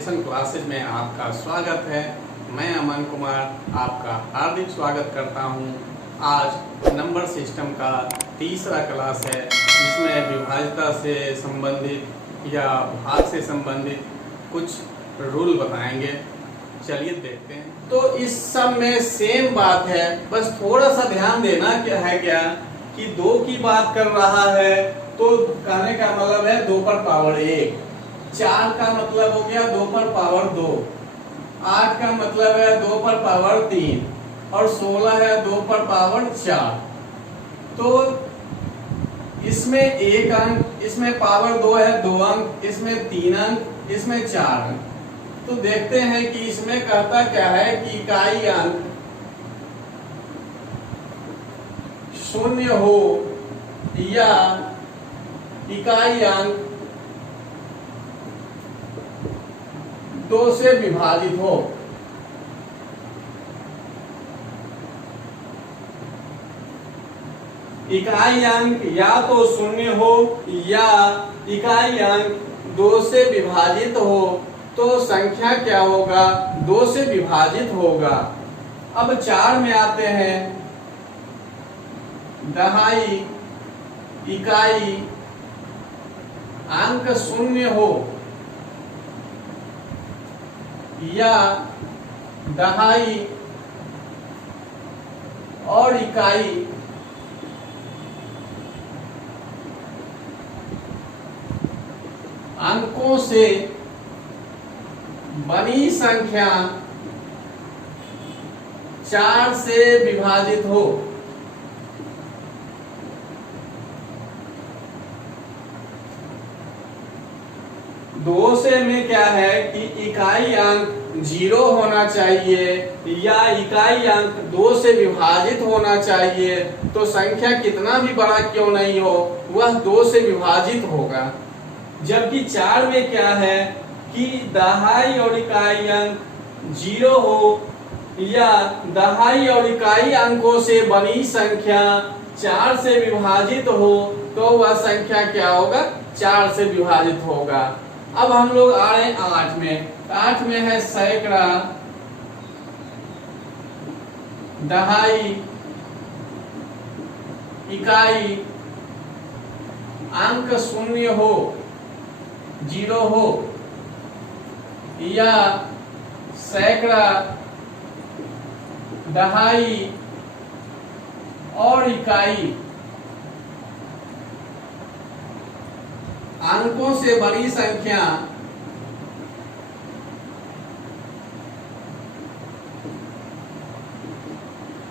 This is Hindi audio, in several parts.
एडिशन क्लासेज में आपका स्वागत है। मैं अमन कुमार आपका हार्दिक स्वागत करता हूं। आज नंबर सिस्टम का तीसरा क्लास है, जिसमें विभाज्यता से संबंधित या भाग से संबंधित कुछ रूल बताएंगे। चलिए देखते हैं। तो इस सब में सेम बात है, बस थोड़ा सा ध्यान देना क्या कि 2 की बात कर रहा है तो कहने का मतलब है 2 पर पावर 1, 4 का मतलब हो गया 2 पर पावर 2, 8 का मतलब है 2 पर पावर 3 और 16 है 2 पर पावर 4। तो इसमें 1 अंक, इसमें पावर 2 है 2 अंक, इसमें 3 अंक, इसमें 4 अंक। तो देखते हैं कि इसमें कहता क्या है कि इकाई अंक 0 हो या इकाई अंक 2 से विभाजित हो। इकाई अंक या तो 0 हो या इकाई अंक 2 से विभाजित हो तो संख्या क्या होगा? 2 से विभाजित होगा। अब 4 में आते हैं। दहाई इकाई अंक 0 हो या दहाई और इकाई अंकों से बनी संख्या 4 से विभाजित हो। दो से में क्या है कि इकाई अंक 0 होना चाहिए या इकाई अंक 2 से विभाजित होना चाहिए, तो संख्या कितना भी बड़ा क्यों नहीं हो वह 2 से विभाजित होगा। जबकि 4 में क्या है कि दहाई और इकाई अंक 0 हो या दहाई और इकाई अंकों से बनी संख्या 4 से विभाजित हो तो वह संख्या क्या होगा? 4 से विभाजित होगा। अब हम लोग आ रहे हैं 8 में। 8 में है सैकड़ा, दहाई, इकाई अंक 0 हो 0 हो या सैकड़ा, दहाई और इकाई अंकों से बड़ी संख्या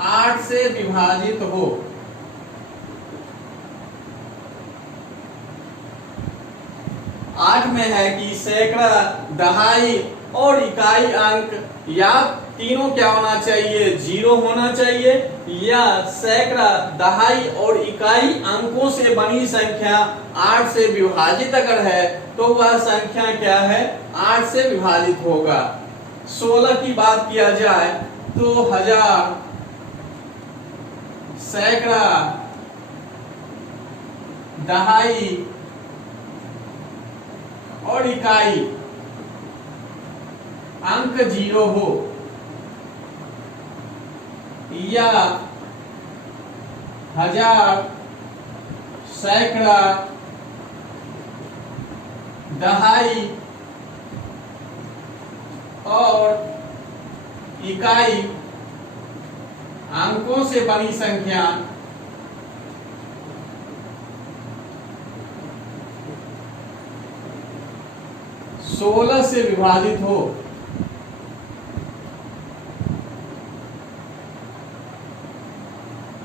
8 से विभाजित हो। आठ में है कि सैकड़ा, दहाई और इकाई अंक या तीनों क्या होना चाहिए? 0 होना चाहिए या सैकड़ा, दहाई और इकाई अंकों से बनी संख्या 8 से विभाजित अगर है तो वह संख्या क्या है? 8 से विभाजित होगा। 16 की बात किया जाए तो 1000, सैकड़ा, दहाई और इकाई अंक 0 हो या 1000, सैकड़ा, दहाई और इकाई अंकों से बनी संख्या 16 से विभाजित हो।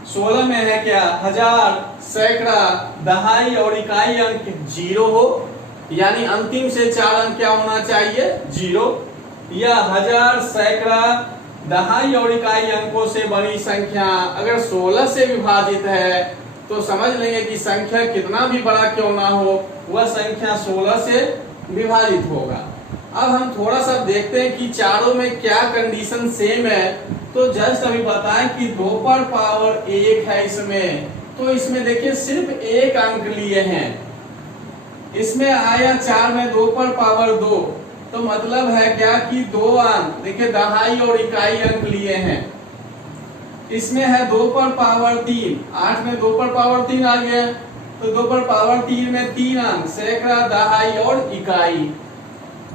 सोलह में है क्या? 1000, सैकड़ा, दहाई और इकाई अंक 0 हो, यानी अंतिम से 4 अंक क्या होना चाहिए? 0। या 1000, सैकड़ा, दहाई और इकाई अंकों से बनी संख्या अगर 16 से विभाजित है तो समझ लेंगे कि संख्या कितना भी बड़ा क्यों ना हो वह संख्या 16 से विभाजित होगा। अब हम थोड़ा सा देखते हैं कि चारों में क्या कंडीशन सेम है। तो जस्ट अभी बताएं कि 2 पर पावर 1 है इसमें, तो इसमें देखिए सिर्फ 1 अंक लिए हैं। इसमें आया 4 में 2 पर पावर 2, तो मतलब है क्या कि 2 अंक, देखिए दहाई और इकाई अंक लिए हैं। इसमें है 2 पर पावर 3, 8 में 2 पर पावर 3 आ गया, तो 2 पर पावर 3 में 3 अंक, सैकड़ा, दहाई और इकाई।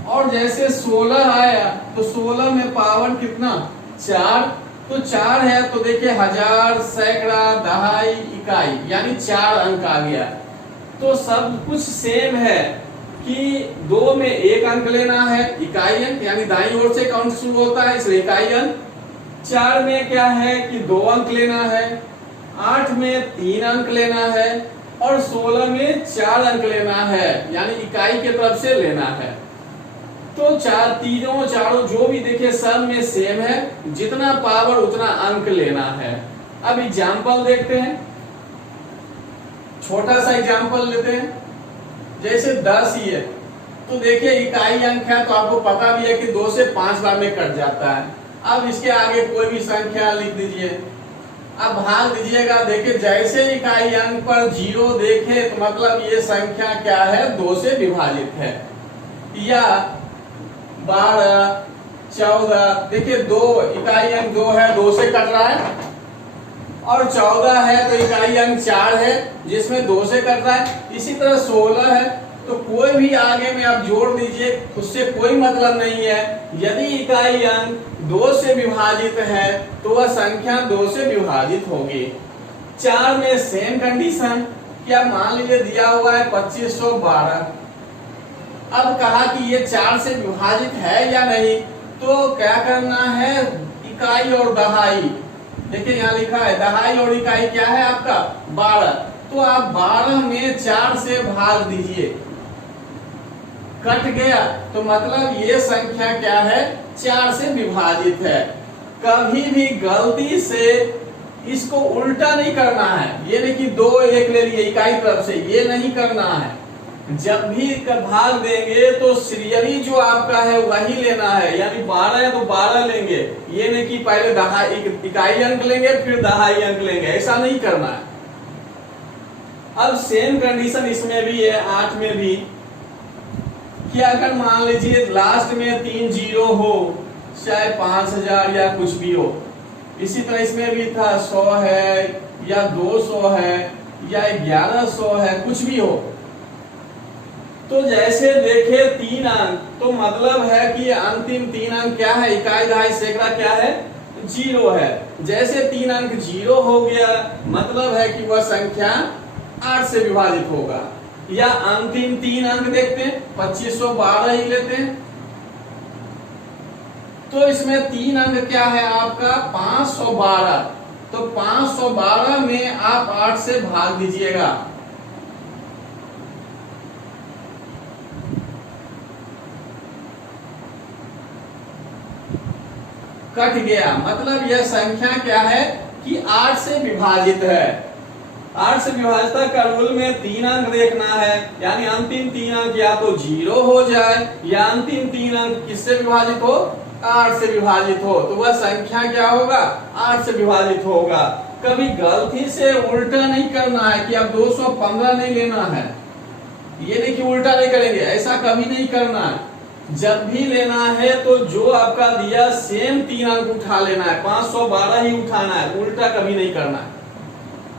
और जैसे 16 आया तो 16 में पावर कितना, 4, तो 4 है तो देखिए हजार, सैकड़ा, दहाई, इकाई, यानी 4 अंक आ गया। तो सब कुछ सेम है कि 2 में 1 अंक लेना है, इकाई अंक, यानी दाईं ओर से काउंट शुरू होता है इसलिए इकाई अंक। 4 में क्या है कि 2 अंक लेना है, 8 में 3 अंक लेना है और 16 में 4 अंक लेना है, यानी इकाई के तरफ से लेना है। तो चारों जो भी देखिए सब में सेम है, जितना पावर उतना अंक लेना है। अब एग्जाम्पल देखते हैं, छोटा सा एग्जाम्पल लेते हैं। जैसे 10 ही है तो देखिए इकाई अंक है तो आपको पता भी है कि 2 से 5 बार में कट जाता है। अब इसके आगे कोई भी संख्या लिख दीजिए, अब भाग दीजिएगा। देखिए जैसे इकाई अंक पर 0 देखे तो मतलब ये संख्या क्या है, 2 से विभाजित है। या 12, 14, देखिए 2 इकाई अंक 2 है, 2 से कट रहा है, और 14 है तो इकाई अंक 4 है जिसमें 2 से कट रहा है। इसी तरह 16 है तो कोई भी आगे में आप जोड़ दीजिए, उससे कोई मतलब नहीं है। यदि इकाई अंक 2 से विभाजित है तो वह संख्या 2 से विभाजित होगी। 4 में सेम कंडीशन, क्या मान लीजिए दिया हुआ है 2512। अब कहा कि ये 4 से विभाजित है या नहीं, तो क्या करना है, इकाई और दहाई, देखिए यहाँ लिखा है दहाई और इकाई क्या है आपका 12, तो आप 12 में 4 से भाग दीजिए, कट गया तो मतलब ये संख्या क्या है, 4 से विभाजित है। कभी भी गलती से इसको उल्टा नहीं करना है, ये नहीं कि 2 1 ले लिए इकाई तरफ से, ये नहीं करना है। जब भी भाग देंगे तो सीरियली जो आपका है वही लेना है, यानी 12 है तो 12 लेंगे, ये नहीं कि पहले दहाई इकाई अंक लेंगे फिर दहाई अंक लेंगे, ऐसा नहीं करना है। अब सेम कंडीशन इसमें भी है, 8 में भी, कि अगर मान लीजिए लास्ट में 3 0 हो, चाहे 5000 या कुछ भी हो, इसी तरह इसमें भी था 100 है या 200 है या 1100 है, कुछ भी हो, तो जैसे देखे 3 अंक, तो मतलब है कि अंतिम 3 अंक क्या है, इकाई दहाई सैकड़ा क्या है, 0 है। जैसे 3 अंक 0 हो गया मतलब है कि वह संख्या 8 से विभाजित होगा। या अंतिम 3 अंक देखते हैं, 2512 ही लेते हैं, तो इसमें 3 अंक क्या है आपका 512, तो 512 में आप 8 से भाग दीजिएगा, कट गया, मतलब यह संख्या क्या है कि 8 से विभाजित है। 8 से विभाजित का रूल में 3 अंक देखना है, यानी अंतिम 3 अंक या तो 0 हो जाए या अंतिम 3 अंक किससे विभाजित हो, 8 से विभाजित हो, तो वह संख्या क्या होगा, 8 से विभाजित होगा। कभी गलती से उल्टा नहीं करना है कि अब 215 नहीं लेना है, ये नहीं कि उल्टा नहीं करेंगे, ऐसा कभी नहीं करना है। जब भी लेना है तो जो आपका दिया सेम 3 अंक उठा लेना है, 512 ही उठाना है, उल्टा कभी नहीं करना है।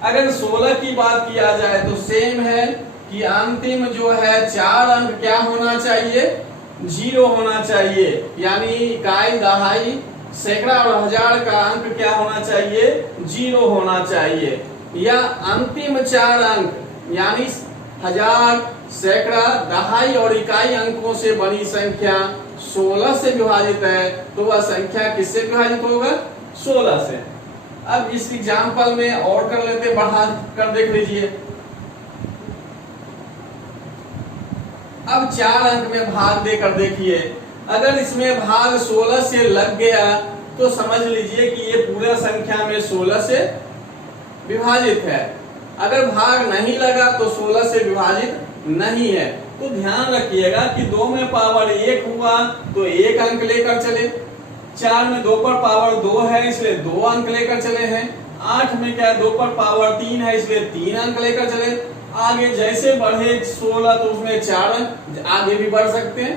अगर 16 की बात किया जाए तो सेम है कि अंतिम जो है 4 अंक क्या होना चाहिए, 0 होना चाहिए, यानी इकाई दहाई सैकड़ा और हजार का अंक क्या होना चाहिए, 0 होना चाहिए। या अंतिम 4 अंक यानी हजार, सैकड़ा, दहाई और इकाई अंकों से बनी संख्या 16 से विभाजित है, तो वह संख्या किससे विभाजित होगा, 16 से। अब इस एग्जाम्पल में और कर लेते, बढ़ा कर देख लीजिए। अब 4 अंक में भाग देकर देखिए, अगर इसमें भाग 16 से लग गया तो समझ लीजिए कि ये पूरा संख्या में 16 से विभाजित है। अगर भाग नहीं लगा तो 16 से विभाजित नहीं है। तो ध्यान रखिएगा कि 2 में पावर 1 हुआ तो 1 अंक लेकर चले, 4 में 2 पर पावर 2 है इसलिए 2 अंक लेकर चले हैं, 8 में क्या 2 पर पावर 3 है इसलिए 3 अंक लेकर चले। आगे जैसे बढ़े 16 तो उसमें 4 अंक आगे भी बढ़ सकते हैं।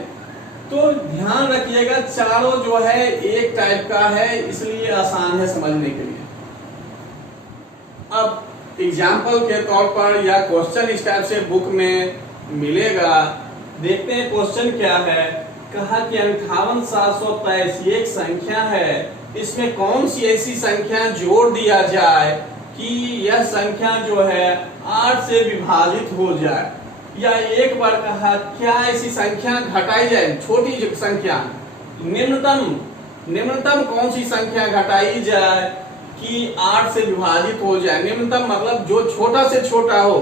तो ध्यान रखिएगा चारों जो है एक टाइप का है, इसलिए आसान है समझने के लिए। अब एग्जाम्पल के तौर पर या क्वेश्चन इस टाइप से बुक में मिलेगा, देखते हैं क्वेश्चन क्या है। कहा कि 58,723 एक संख्या है, इसमें कौन सी ऐसी संख्या जोड़ दिया जाए कि यह संख्या जो है 8 से विभाजित हो जाए, या एक बार कहा क्या ऐसी संख्या घटाई जाए, छोटी संख्या निम्नतम कौन सी संख्या घटाई जाए कि 8 से विभाजित हो जाए। निम्नतम मतलब जो छोटा से छोटा हो,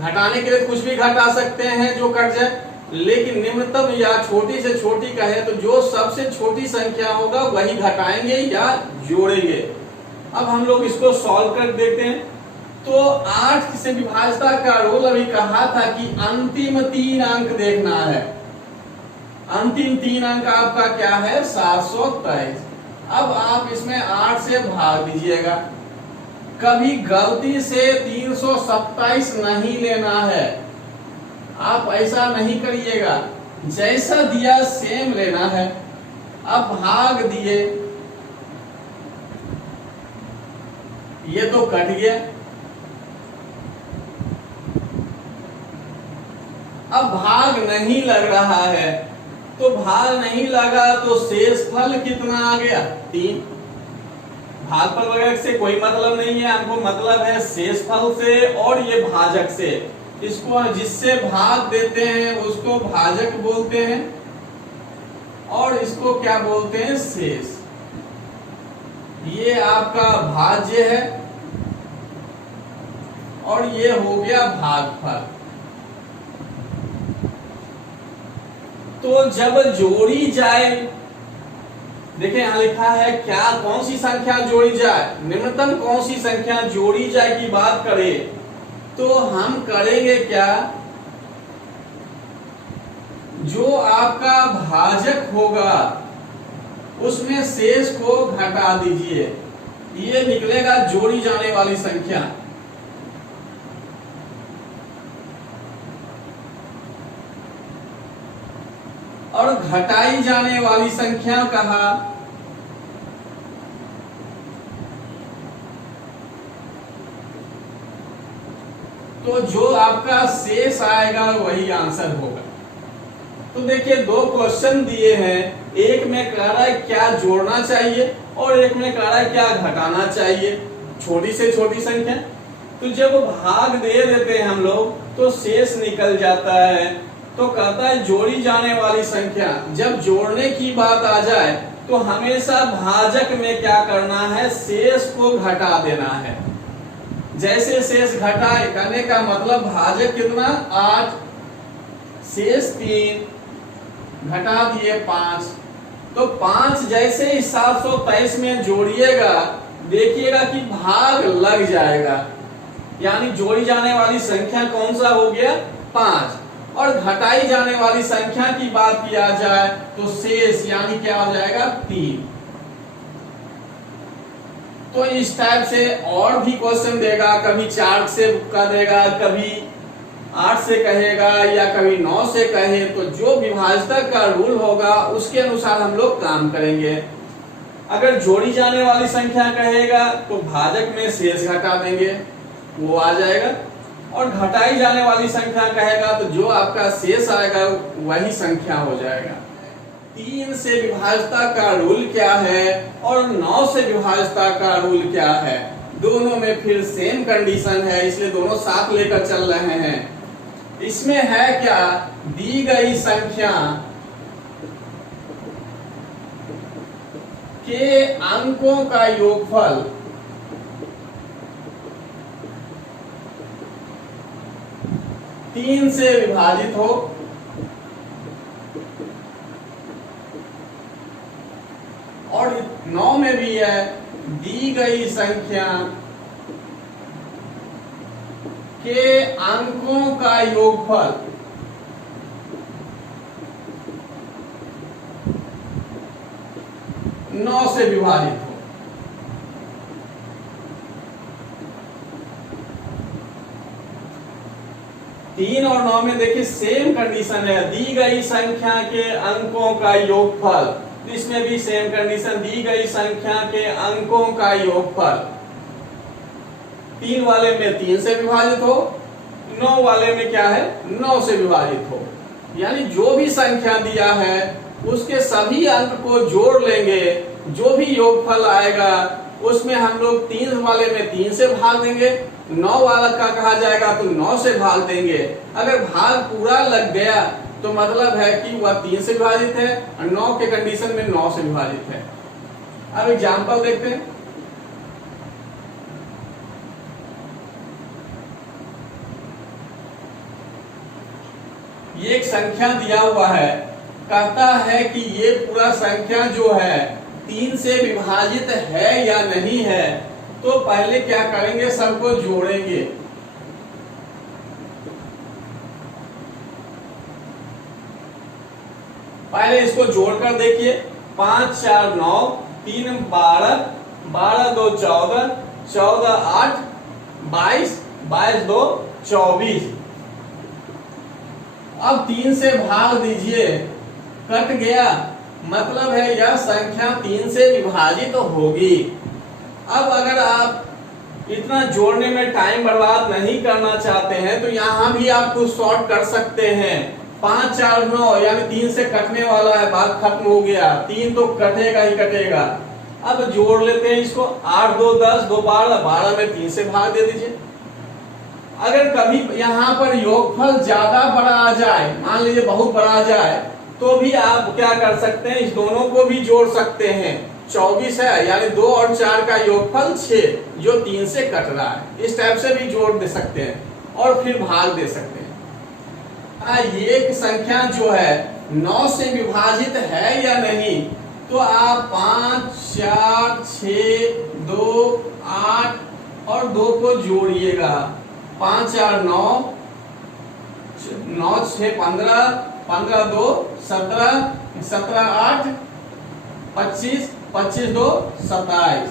घटाने के लिए कुछ भी घटा सकते हैं जो कट जाए, लेकिन निम्नतम या छोटी से छोटी कहे तो जो सबसे छोटी संख्या होगा वही घटाएंगे या जोड़ेंगे। अब हम लोग इसको सॉल्व कर देखते हैं। तो 8 से विभाजता का रूल अभी कहा था कि अंतिम 3 अंक देखना है। अंतिम 3 अंक आपका क्या है, 723। अब आप इसमें 8 से भाग दीजिएगा। कभी गलती से 327 नहीं लेना है, आप ऐसा नहीं करिएगा, जैसा दिया सेम लेना है। अब भाग दिए, ये तो कट गया। अब भाग नहीं लग रहा है, तो भाग नहीं लगा तो शेष फल कितना आ गया, 3। भागफल वगैरह से कोई मतलब नहीं है, हमको मतलब है शेष फल से और ये भाजक से। इसको जिससे भाग देते हैं उसको भाजक बोलते हैं और इसको क्या बोलते हैं, शेष। ये आपका भाज्य है और ये हो गया भागफल। तो जब जोड़ी जाए, देखिए यहां लिखा है क्या, कौन सी संख्या जोड़ी जाए, निम्नतम कौन सी संख्या जोड़ी जाए की बात करें तो हम करेंगे क्या, जो आपका भाजक होगा उसमें शेष को घटा दीजिए, ये निकलेगा जोड़ी जाने वाली संख्या। और घटाई जाने वाली संख्या कहा, तो जो आपका शेष आएगा वही आंसर होगा। तो देखिए 2 क्वेश्चन दिए हैं, एक में कह रहा है क्या जोड़ना चाहिए और एक में कह रहा है क्या घटाना चाहिए, छोटी से छोटी संख्या। तो जब भाग दे देते हैं हम लोग तो शेष निकल जाता है। तो कहता है जोड़ी जाने वाली संख्या, जब जोड़ने की बात आ जाए तो हमेशा भाजक में क्या करना है, शेष को घटा देना है। जैसे शेष घटाए करने का मतलब भाजक कितना, 8, शेष 3, घटा दिए 5। तो 5 जैसे ही 723 में जोड़िएगा, देखिएगा कि भाग लग जाएगा, यानी जोड़ी जाने वाली संख्या कौन सा हो गया, 5। और घटाई जाने वाली संख्या की बात किया जाए तो शेष यानी क्या हो जाएगा, 3। तो इस टाइप से और भी क्वेश्चन देगा, कभी 4 से कर देगा, कभी 8 से कहेगा या कभी 9 से कहे। तो जो विभाजता का रूल होगा उसके अनुसार हम लोग काम करेंगे। अगर जोड़ी जाने वाली संख्या कहेगा तो भाजक में शेष घटा देंगे, वो आ जाएगा। और घटाई जाने वाली संख्या कहेगा तो जो आपका शेष आएगा वही संख्या हो जाएगा। 3 से विभाजता का रूल क्या है और 9 से विभाजता का रूल क्या है, दोनों में फिर सेम कंडीशन है, इसलिए दोनों साथ लेकर चल रहे हैं। इसमें है क्या, दी गई संख्या के अंकों का योगफल तीन से विभाजित हो और 9 में भी है, दी गई संख्या के अंकों का योगफल नौ से विभाजित हो। 3 और 9 में देखिए सेम कंडीशन है, दी गई संख्या के अंकों का योगफल। इसमें भी सेम कंडीशन, दी गई संख्या के अंकों का योगफल 3 वाले में 3 से विभाजित हो, 9 वाले में क्या है 9 से विभाजित हो। यानी जो भी संख्या दिया है उसके सभी अंक को जोड़ लेंगे, जो भी योगफल आएगा उसमें हम लोग 3 वाले में 3 से भाग देंगे, 9 वाला का कहा जाएगा तो 9 से भाग देंगे। अगर भाग पूरा लग गया तो मतलब है कि वह 3 से विभाजित है और 9 के कंडीशन में 9 से विभाजित है। अब एग्जाम्पल देखते हैं। ये एक संख्या दिया हुआ है, कहता है कि ये पूरा संख्या जो है 3 से विभाजित है या नहीं है। तो पहले क्या करेंगे, सबको जोड़ेंगे। पहले इसको जोड़कर देखिए, 5 4 9, 3 12, 12 2 14, 14 8 22, 22 2 24। अब 3 से भाग दीजिए, कट गया, मतलब है यह संख्या 3 से विभाजित होगी। अब अगर आप इतना जोड़ने में टाइम बर्बाद नहीं करना चाहते हैं तो यहां भी आप कुछ शॉर्ट कर सकते हैं। 5 4 9 यानी 3 से कटने वाला है, बात खत्म हो गया, 3 तो कटेगा ही कटेगा। अब जोड़ लेते हैं इसको, 8 2 10, 2 12, 12 में 3 से भाग दे दीजिए। अगर कभी यहाँ पर योगफल ज्यादा बड़ा आ जाए, मान लीजिए बहुत बड़ा आ जाए, तो भी आप क्या कर सकते हैं, इस दोनों को भी जोड़ सकते हैं। 24 है यानी 2 और 4 का योगफल 6 जो 3 से कट रहा है, इस टाइप से भी जोड़ दे सकते हैं और फिर भाग दे सकते हैं। ये संख्या जो है 9 से विभाजित है या नहीं, तो आप 5 4 6 2 8 और 2 को जोड़िएगा। 5 4 9, 9 6 15, 15 2 17, 17 8 25, 25 2 27।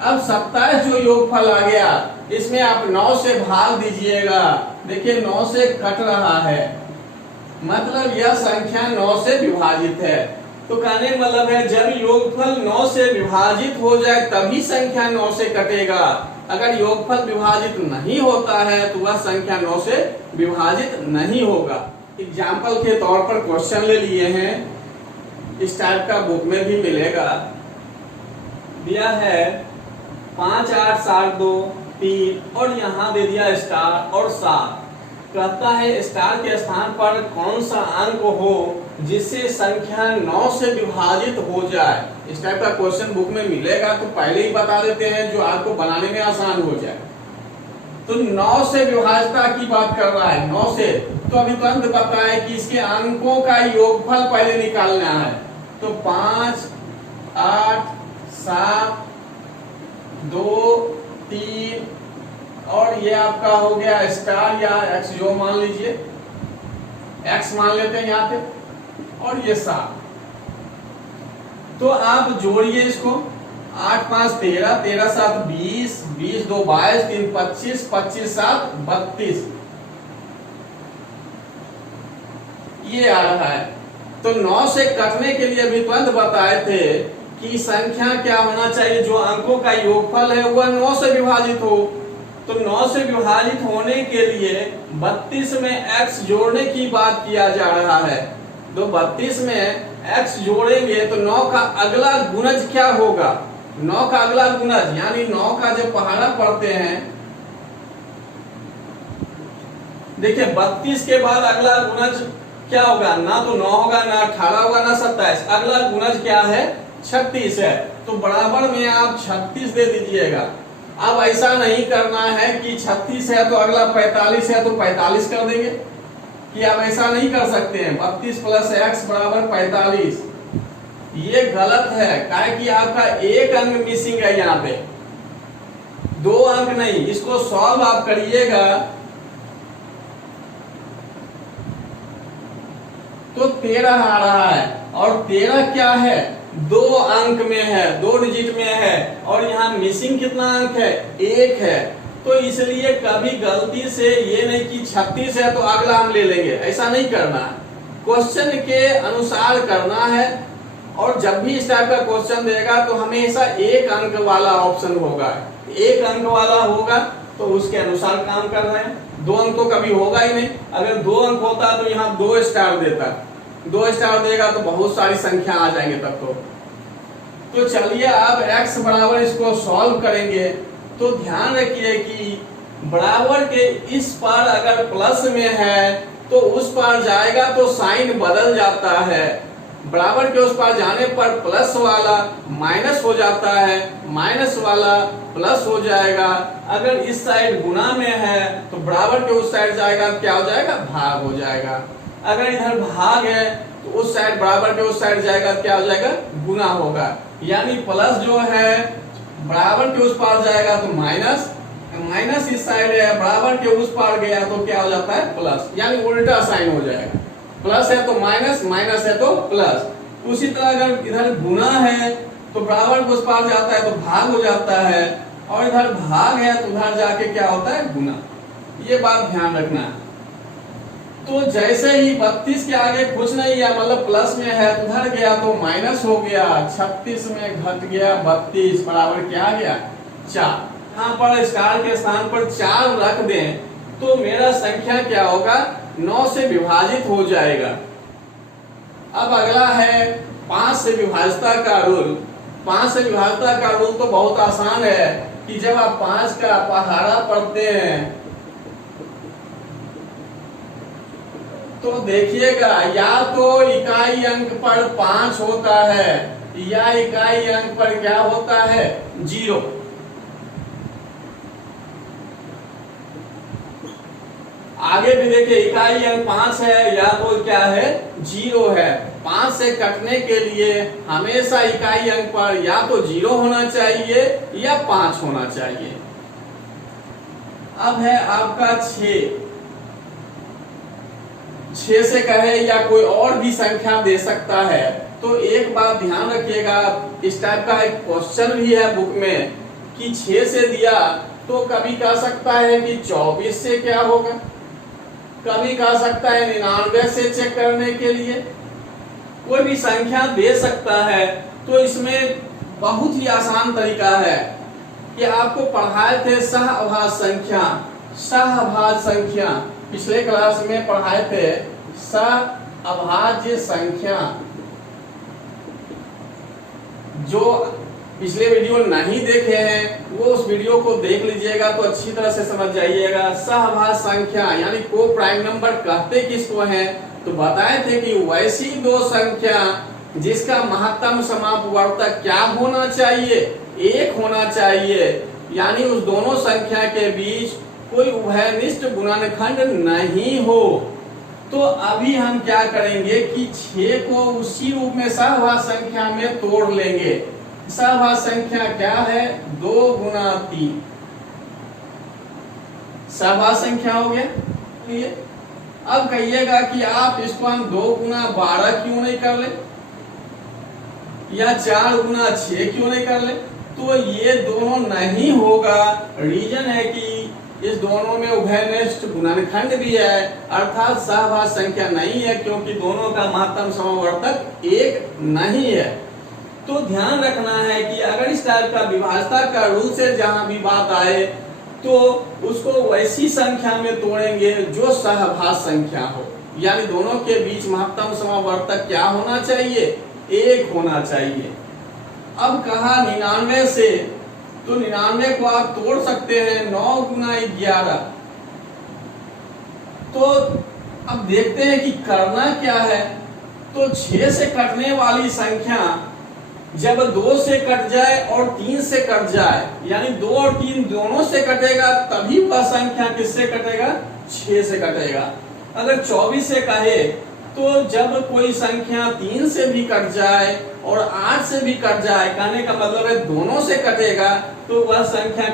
अब 27 जो योगफल आ गया, इसमें आप 9 से भाग दीजिएगा। देखिए 9 से कट रहा है, मतलब यह संख्या 9 से विभाजित है। तो कहने का मतलब है जब योगफल 9 से विभाजित हो जाए तभी संख्या 9 से कटेगा। अगर योगफल विभाजित नहीं होता है तो वह संख्या 9 से विभाजित नहीं होगा। एग्जाम्पल के तौर पर क्वेश्चन ले लिए हैं, इस टाइप का बुक में भी मिलेगा। दिया है 5 8 7 2 3 और यहाँ दे दिया स्टार और 7। कहता है स्टार के स्थान पर कौन सा अंक हो जिससे संख्या 9 से विभाजित हो जाए। इस टाइप का क्वेश्चन बुक में मिलेगा, तो पहले ही बता देते हैं जो आपको बनाने में आसान हो जाए। तो 9 से विभाजता की बात कर रहा है, 9 से, तो अभी तुरंत बताए कि इसके अंकों का योगफल पहले निकालना है। तो 5 8 7 2 3 और ये आपका हो गया स्टार या एक्स जो मान लीजिए, एक्स मान लेते हैं यहाँ पे, और ये 7। तो आप जोड़िए इसको, 8 5 13, 13 7 20, 20 2 22, 3 25, 25 7 32 ये आ रहा है। तो 9 से कटने के लिए अभी तुरंत बताए थे कि संख्या क्या होना चाहिए, जो अंकों का योगफल है वह 9 से विभाजित हो। तो 9 से विभाजित होने के लिए 32 में x जोड़ने की बात किया जा रहा है। तो 32 में x जोड़ेंगे तो 9 का अगला गुणज क्या होगा, 9 का अगला गुणज यानी 9 का जब पहाड़ा पढ़ते हैं, देखिए 32 के बाद अगला गुणज क्या होगा, ना तो 9 होगा, ना 18 होगा, ना 27। अगला गुणज क्या है, 36 है। तो बराबर में आप 36 दे दीजिएगा। अब ऐसा नहीं करना है कि 36 है तो अगला 45 है तो 45 कर देंगे, कि आप ऐसा नहीं कर सकते हैं। 32 प्लस x बराबर 45, ये गलत है। काहे कि आपका एक अंक मिसिंग है यहाँ पे, 2 अंक नहीं। इसको सॉल्व आप करिएगा तो 13 आ रहा है, और 13 क्या है, 2 अंक में है, 2 डिजिट में है, और यहाँ मिसिंग कितना अंक है, 1 है। तो इसलिए कभी गलती से ये नहीं कि 36 है तो अगला हम ले लेंगे, ऐसा नहीं करना है। क्वेश्चन के अनुसार करना है। और जब भी इस टाइप का क्वेश्चन देगा तो हमेशा एक अंक वाला ऑप्शन होगा, एक अंक वाला होगा तो उसके अनुसार काम कर रहे हैं। 2 अंक तो कभी होगा ही नहीं। अगर 2 अंक होता तो यहाँ 2 स्टार देता, 2 स्टार देगा तो बहुत सारी संख्या आ जाएंगे तब तो चलिए अब x बराबर इसको सॉल्व करेंगे। तो ध्यान रखिए कि बराबर के इस पार अगर प्लस में है तो उस पार जाएगा तो साइन बदल जाता है। बराबर के उस पार जाने पर प्लस वाला माइनस हो जाता है, माइनस वाला प्लस हो जाएगा। अगर इस साइड गुना में है तो बराबर के उस साइड जाएगा, क्या हो जाएगा, भाग हो जाएगा। अगर इधर भाग है तो उस साइड बराबर के उस साइड जाएगा, क्या हो जाएगा, गुना होगा। यानी प्लस जो है बराबर के उस पार जाएगा तो माइनस, माइनस इस साइड है बराबर के उस पार गया तो क्या हो जाता है, प्लस। यानी उल्टा साइन हो जाएगा। प्लस है तो माइनस, माइनस है तो प्लस। उसी तरह अगर इधर गुना है तो बराबर के उस पार जाता है तो भाग हो जाता है, और इधर भाग है तो उधर जाके क्या होता है, गुना। ये बात ध्यान रखना है। तो जैसे ही 32 के आगे कुछ नहीं है, मतलब प्लस में है, उधर गया तो माइनस हो गया, 36 में घट गया 32 बराबर क्या आ गया, 4। यहाँ पर स्टार के स्थान पर 4 रख दें तो मेरा संख्या क्या होगा, 9 से विभाजित हो जाएगा। अब अगला है 5 से विभाजता का रूल। 5 से विभाजता का रूल तो बहुत आसान है कि जब आप 5 का पहाड़ा पढ़ते हैं तो देखिएगा या तो इकाई अंक पर 5 होता है या इकाई अंक पर क्या होता है, 0। आगे भी देखिए इकाई अंक 5 है या तो क्या है, 0 है। 5 से कटने के लिए हमेशा इकाई अंक पर या तो 0 होना चाहिए या 5 होना चाहिए। अब है आपका 6 से कहे या कोई और भी संख्या दे सकता है। तो एक बात ध्यान रखिएगा, इस टाइप का एक क्वेश्चन भी है बुक में कि 6 से दिया तो कभी कह सकता है कि 24 से क्या होगा, कभी कह सकता है 99 से चेक करने के लिए, कोई भी संख्या दे सकता है। तो इसमें बहुत ही आसान तरीका है कि आपको पढ़ाए थे सहअभाज्य संख्या, सहअभाज्य संख्या पिछले क्लास में पढ़ाए थे सहअभाज्य संख्या। जो पिछले वीडियो नहीं देखे हैं वो उस वीडियो को देख लीजिएगा तो अच्छी तरह से समझ जाइएगा। सहअभाज्य संख्या यानी को प्राइम नंबर कहते किसको हैं, तो बताए थे कि वैसी दो संख्या जिसका महत्तम समापवर्तक क्या होना चाहिए, 1 होना चाहिए। यानी उस दोनों संख्या के बीच कोई उभयनिष्ठ गुणनखंड नहीं हो। तो अभी हम क्या करेंगे कि 6 को उसी रूप में सहअभाज्य संख्या में तोड़ लेंगे। सहअभाज्य संख्या क्या है, 2 गुना 3 सहअभाज्य संख्या हो गया। अब कहिएगा कि आप इसको हम 2 गुना 12 क्यों नहीं कर ले या 4 गुना 6 क्यों नहीं कर ले। तो ये दोनों नहीं होगा। रीजन है कि इस दोनों में उभयनिष्ठ गुणनखंड भी है, अर्थात सहअभाज्य संख्या नहीं है क्योंकि दोनों का महत्तम समावर्तक 1 नहीं है। तो ध्यान रखना है कि अगर इस टाइप का विभाजता का रूल से जहां भी बात आए तो उसको वैसी संख्या में तोड़ेंगे जो सहअभाज्य संख्या हो। यानी दोनों के बीच महत्तम समावर्तक क्या होना चाहिए, 1 होना चाहिए। अब कहा 99 से, तो 99 को आप तोड़ सकते हैं 9 गुना 11। तो अब देखते हैं कि करना क्या है। तो 6 से कटने वाली संख्या जब 2 से कट जाए और 3 से कट जाए, यानी 2 और 3 दोनों से कटेगा तभी वह संख्या किससे कटेगा, 6 से कटेगा। अगर 24 से कहे तो जब कोई संख्या 3 से भी कट जाए और 8 से भी कट जाए, कहने का मतलब है दोनों से कटेगा तो वह संख्या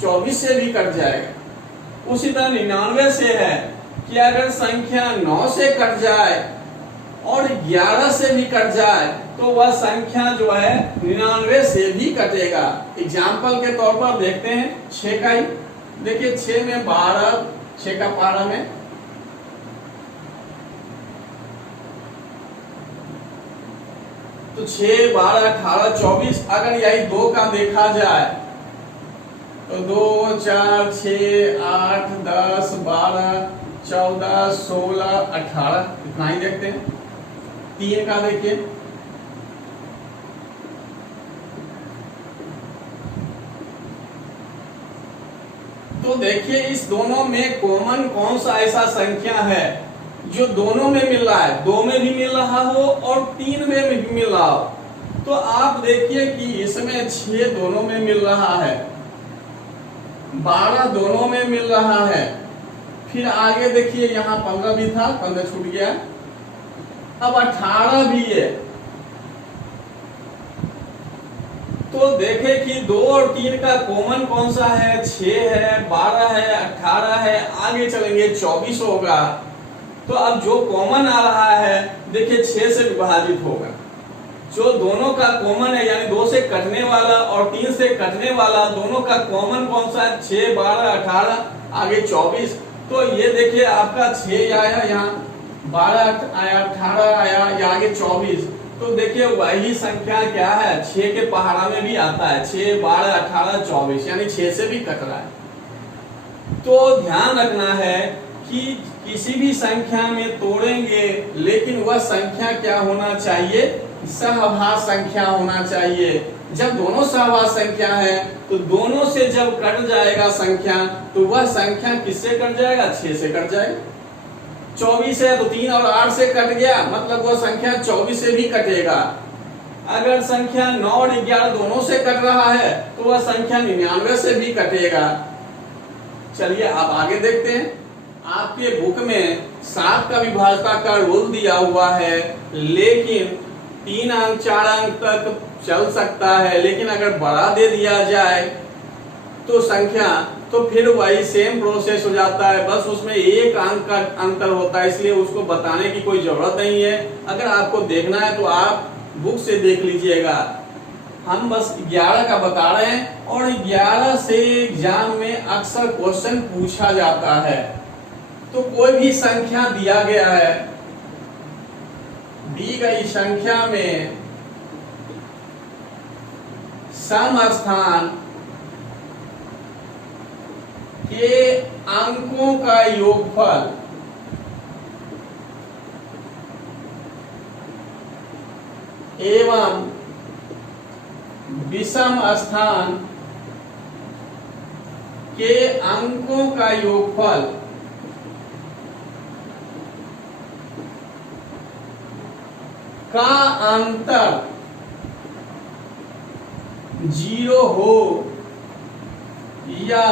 24 से भी कट जाएगा। उसी तरह 99 से है कि अगर संख्या 9 से कट जाए और 11 से भी कट जाए तो वह संख्या जो है 99 से भी कटेगा। एग्जाम्पल के तौर पर देखते हैं 6 का ही। देखिए 6 में 12, 6 का पारा में तो 6, 12, 18, 24। अगर यही 2 का देखा जाए तो 2, 4, 6, 8, 10, 12, 14, 16, 18, इतना ही देखते हैं। 3 का देखिए, तो देखिए इस दोनों में कॉमन कौन सा ऐसा संख्या है जो दोनों में मिल रहा है, 2 में भी मिल रहा हो और 3 में भी मिल रहा हो। तो आप देखिए कि इसमें 6 दोनों में मिल रहा है, 12 दोनों में मिल रहा है, फिर आगे देखिए यहाँ 15 भी था, 15 छूट गया, अब 18 भी है। तो देखें कि 2 और 3 का कॉमन कौन सा है, 6 है, 12 है, 18 है, आगे चलेंगे 24 होगा। तो अब जो कॉमन आ रहा है देखिए 6 से विभाजित होगा। जो दोनों का कॉमन है यानी 2 से कटने वाला और 3 से कटने वाला, दोनों का कॉमन कौन सा है, 6, 12, 18, आगे 24। तो ये देखिए आपका 6 आया, यहाँ 12 आया, 18 आया, या आगे 24। तो देखिए वही संख्या क्या है, 6 के पहाड़ा में भी आता है, 6, 12, 18, 24 यानी 6 से भी कट रहा है। तो ध्यान रखना है कि किसी भी संख्या में तोड़ेंगे लेकिन वह संख्या क्या होना चाहिए, सहभाज्य संख्या होना चाहिए। जब दोनों सहभाज्य संख्या है तो दोनों से जब कट जाएगा संख्या तो वह संख्या किससे कट जाएगा, 6 से कट जाएगा। 24 है तो 3 और 8 से कट गया, मतलब वह संख्या 24 से भी कटेगा। अगर संख्या 9 और 11 दोनों से कट रहा है तो वह संख्या 99 से भी कटेगा। चलिए अब आगे देखते हैं। आपके बुक में 7 का विभाजक का रूल दिया हुआ है, लेकिन 3 अंक 4 अंक तक चल सकता है, लेकिन अगर बढ़ा दे दिया जाए तो संख्या तो फिर वही सेम प्रोसेस हो जाता है, बस उसमें 1 अंक का अंतर होता है, इसलिए उसको बताने की कोई जरूरत नहीं है। अगर आपको देखना है तो आप बुक से देख लीजिएगा। हम बस 11 का बता रहे हैं और 11 से एग्जाम में अक्सर क्वेश्चन पूछा जाता है। तो कोई भी संख्या दिया गया है, दी गई संख्या में समस्थान के अंकों का योगफल एवं विषम स्थान के अंकों का योगफल का अंतर 0 हो या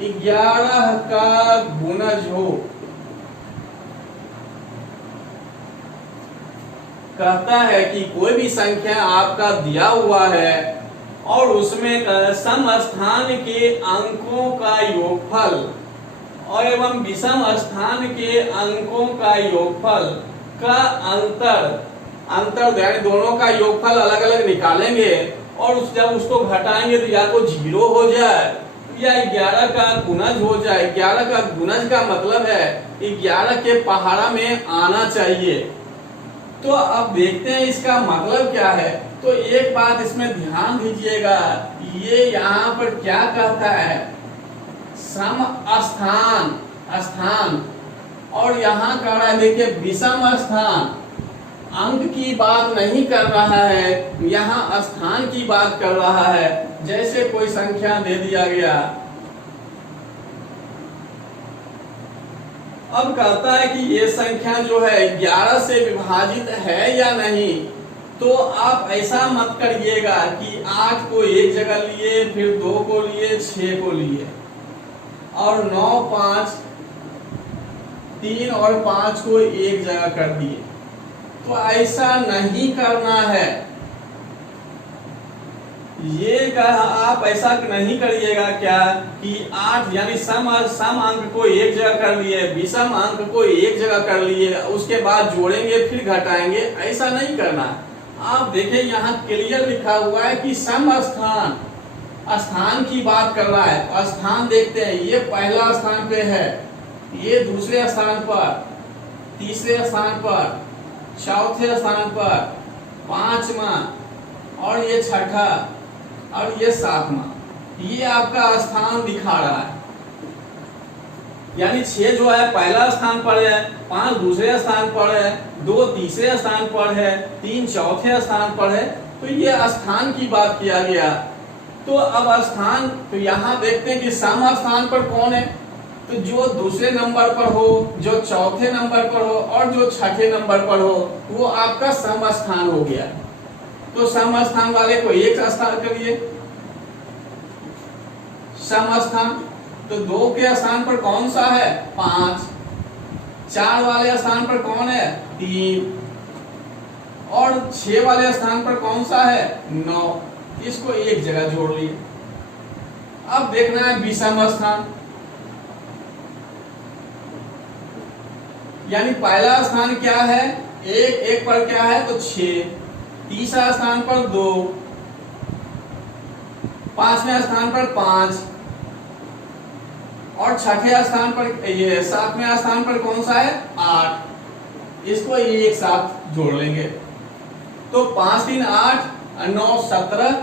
11 का गुणज हो। कहता है कि कोई भी संख्या आपका दिया हुआ है और उसमें समस्थान के अंकों का योगफल और एवं विषम स्थान के अंकों का योगफल का अंतर यानी दोनों का योगफल अलग अलग निकालेंगे और जब उसको घटाएंगे तो या तो 0 हो जाए या 11 का गुणज हो जाए। 11 का गुणज का मतलब है 11 के पहाड़ा में आना चाहिए। तो अब देखते हैं इसका मतलब क्या है। तो एक बात इसमें ध्यान दीजिएगा, ये यहाँ पर क्या कहता है, सम स्थान और यहाँ कह रहा है देखिए विषम स्थान। अंक की बात नहीं कर रहा है, यहाँ स्थान की बात कर रहा है। जैसे कोई संख्या दे दिया गया, अब कहता है कि ये संख्या जो है 11 से विभाजित है या नहीं। तो आप ऐसा मत करिएगा कि 8 को एक जगह लिए, फिर 2 को लिए, 6 को लिए और 9, 5, 3 और 5 को एक जगह कर दिए। तो ऐसा नहीं करना है। ये आप ऐसा नहीं करिएगा क्या कि 8 यानी सम अंक को एक जगह कर लिए, विषम अंक को एक जगह कर लिए, उसके बाद जोड़ेंगे फिर घटाएंगे, ऐसा नहीं करना। आप देखिए यहाँ क्लियर लिखा हुआ है कि सम स्थान स्थान की बात कर रहा है तो स्थान देखते हैं, ये पहला स्थान पे है, ये दूसरे स्थान पर, तीसरे स्थान पर, चौथे स्थान पर, पांचवा, और ये छठा, और ये सातवां। ये आपका स्थान दिखा रहा है। यानी 6 जो है पहला स्थान पर है, 5 दूसरे स्थान पर है, 2 तीसरे स्थान पर है, 3 चौथे स्थान पर है। तो ये स्थान की बात किया गया। तो अब स्थान, तो यहाँ देखते हैं कि सम स्थान पर कौन है, तो जो दूसरे नंबर पर हो, जो चौथे नंबर पर हो, और जो छठे नंबर पर हो, वो आपका सम स्थान हो गया। तो सम स्थान वाले को एक स्थान करिए, सम स्थान। तो 2 के स्थान पर कौन सा है, 5। 4 वाले स्थान पर कौन है, 3, और 6 वाले स्थान पर कौन सा है, 9। इसको एक जगह जोड़ लिए। अब देखना है विषम स्थान, यानी पहला स्थान क्या है, 1 पर क्या है, तो 6, तीसरा स्थान पर 2, पांचवें स्थान पर 5, और छठे स्थान पर, ये सातवें स्थान पर कौन सा है, 8। इसको एक साथ जोड़ लेंगे तो 5 3 8, 9 17,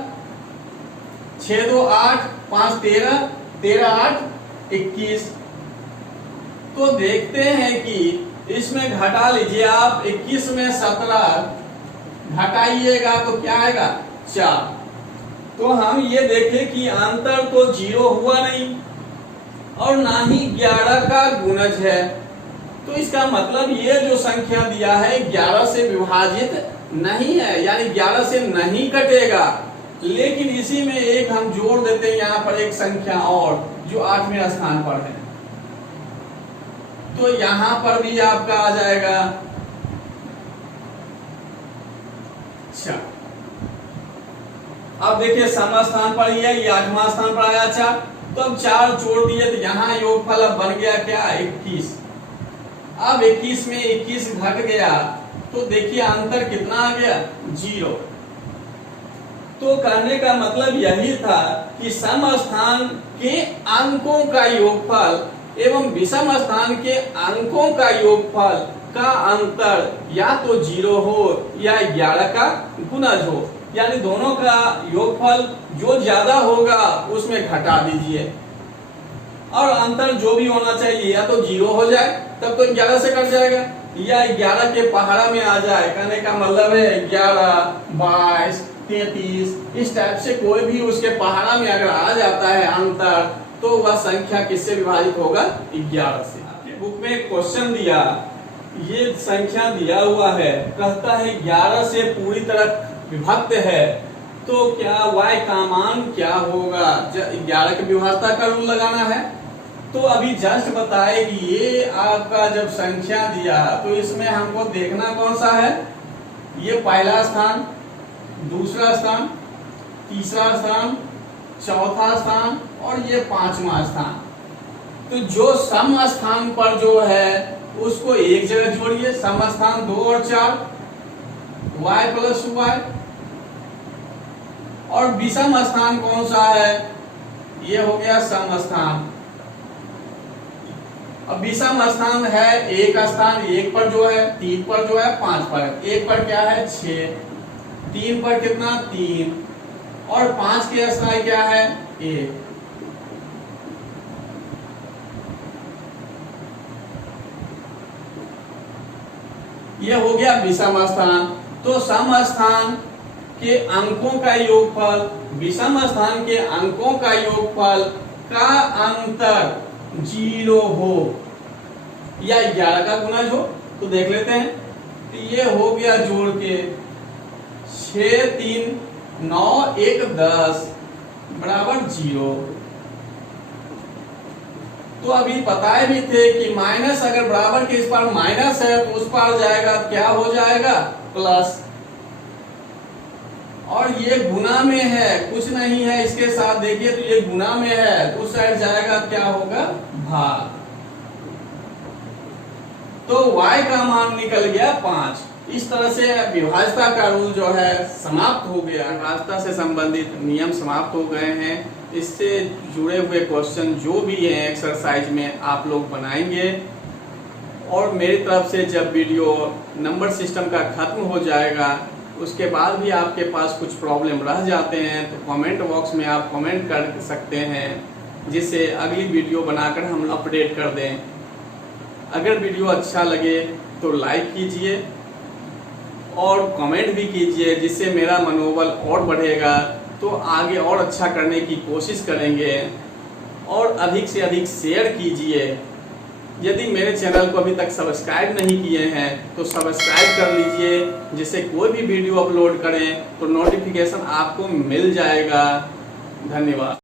6 2 8, 5 13, 13 8 21। तो देखते हैं कि इसमें घटा लीजिए आप, 21 में 17 घटाइएगा तो क्या आएगा, 4। तो हम ये देखें कि अंतर तो 0 हुआ नहीं और ना ही 11 का गुणज है। तो इसका मतलब ये जो संख्या दिया है 11 से विभाजित नहीं है, यानी 11 से नहीं कटेगा। लेकिन इसी में एक हम जोड़ देते हैं, यहाँ पर एक संख्या और जो 8वें स्थान पर है, तो यहां पर भी आपका आ जाएगा। अच्छा, अब देखिए सम स्थान पर ही है, ये 8वां स्थान पर आया 4। तो अब 4 जोड़ दिए तो यहाँ योगफल अब बन गया क्या, 21। अब 21 में 21 घट गया तो देखिए अंतर कितना आ गया, 0। तो कहने का मतलब यही था कि सम स्थान के अंकों का योगफल एवं विषम स्थान के अंकों का योगफल का अंतर या तो 0 हो या 11 का गुणज हो, यानी दोनों का योगफल जो ज्यादा होगा उसमें घटा दीजिए, और अंतर जो भी होना चाहिए या तो 0 हो जाए तब तो 11 से कट जाएगा, या 11 के पहाड़ा में आ जाए। कहने का मतलब है 11, 22, 33 इस टाइप से कोई भी उसके पहाड़ा में अगर आ जाता है अंतर, तो वह संख्या किससे विभाजित होगा, 11 से। आपके बुक में एक क्वेश्चन दिया, ये संख्या दिया हुआ है, कहता है 11 से पूरी तरह विभक्त है, तो क्या y का मान क्या होगा। 11 के विभाजता का रूल लगाना है। तो अभी जस्ट बताए कि ये आपका जब संख्या दिया तो इसमें हमको देखना कौन सा है, ये पहला स्थान, दूसरा स्थान, तीसरा स्थान, चौथा स्थान और ये 5वां स्थान। तो जो सम स्थान पर जो है उसको एक जगह जोड़िए, सम स्थान 2 और 4, y प्लस y, और विषम स्थान कौन सा है, ये हो गया सम स्थान। अब विषम स्थान है एक स्थान, 1 पर जो है, 3 पर जो है, 5 पर है। 1 पर क्या है 6, 3 पर कितना 3, और 5 के स्थान क्या है 1। ये हो गया विषम स्थान। तो सम स्थान के अंकों का योगफल विषम स्थान के अंकों का योगफल का अंतर 0 हो या 11 का गुणज हो। तो देख लेते हैं, तो ये हो गया जोड़ के 6 3 9 1 10 बराबर 0। तो अभी बताए भी थे कि माइनस अगर बराबर के इस पार माइनस है तो उस पार जाएगा, क्या हो जाएगा प्लस, और ये गुना में है, कुछ नहीं है इसके साथ, देखिए तो ये गुना में है, उस साइड जाएगा क्या होगा भाग। तो y का मान निकल गया 5। इस तरह से विभाजता का रूल जो है समाप्त हो गया। विभाजता से संबंधित नियम समाप्त हो गए हैं। इससे जुड़े हुए क्वेश्चन जो भी हैं एक्सरसाइज में आप लोग बनाएंगे। और मेरी तरफ से जब वीडियो नंबर सिस्टम का ख़त्म हो जाएगा उसके बाद भी आपके पास कुछ प्रॉब्लम रह जाते हैं तो कमेंट बॉक्स में आप कमेंट कर सकते हैं, जिससे अगली वीडियो बनाकर हम अपडेट कर दें। अगर वीडियो अच्छा लगे तो लाइक कीजिए और कमेंट भी कीजिए, जिससे मेरा मनोबल और बढ़ेगा, तो आगे और अच्छा करने की कोशिश करेंगे। और अधिक से अधिक शेयर कीजिए। यदि मेरे चैनल को अभी तक सब्सक्राइब नहीं किए हैं तो सब्सक्राइब कर लीजिए, जिससे कोई भी वीडियो अपलोड करें तो नोटिफिकेशन आपको मिल जाएगा। धन्यवाद।